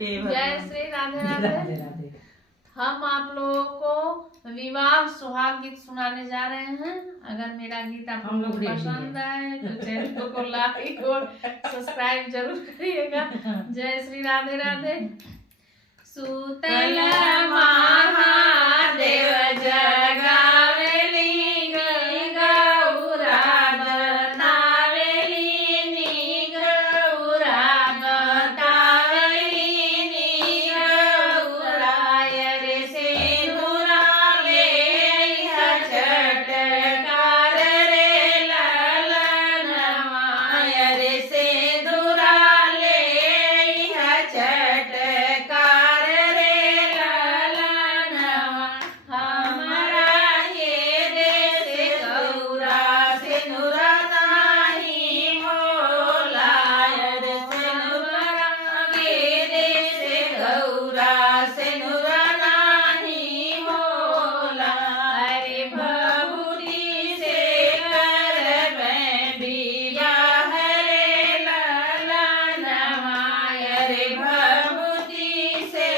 जय श्री राधे राधे। राधे राधे। हम आप लोगों को विवाह सुहाग गीत सुनाने जा रहे हैं। अगर मेरा गीत आप हम लोग लोग ready पसंद आए तो चैनल को लाइक और सब्सक्राइब जरूर करिएगा। जय श्री राधे राधे। सुतल महादेव जगावेली गौरा बतावेली नी गौरा बतावेली नी गौरा रे सिंदूरा ले चटकार रे ललनवा रे सिंदूरा ले चटकार रे ललनवा हमारा ये देश गौरा सिंदूरा नाही मोला रे सिंदूरा के देश गौरा सिंदूरा नाही मोला अरे भभूति से करबे बियाह रे ललनवा रे भभूति से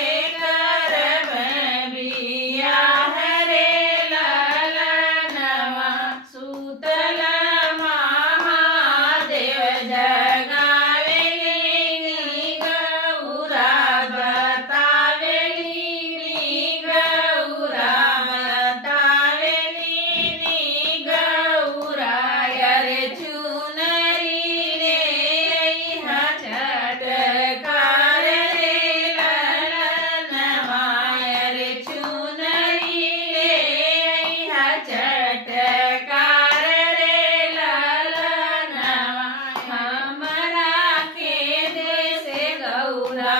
करबे बियाह रे ललनवा सुतल महादेव जगावेली गौरा बतावेली गौरा बतावेली गौरा रे चुनरी रे चटकार रे ललनवा रे चुनरी रे चटकार रे ललनवा हमरा के देश गौरा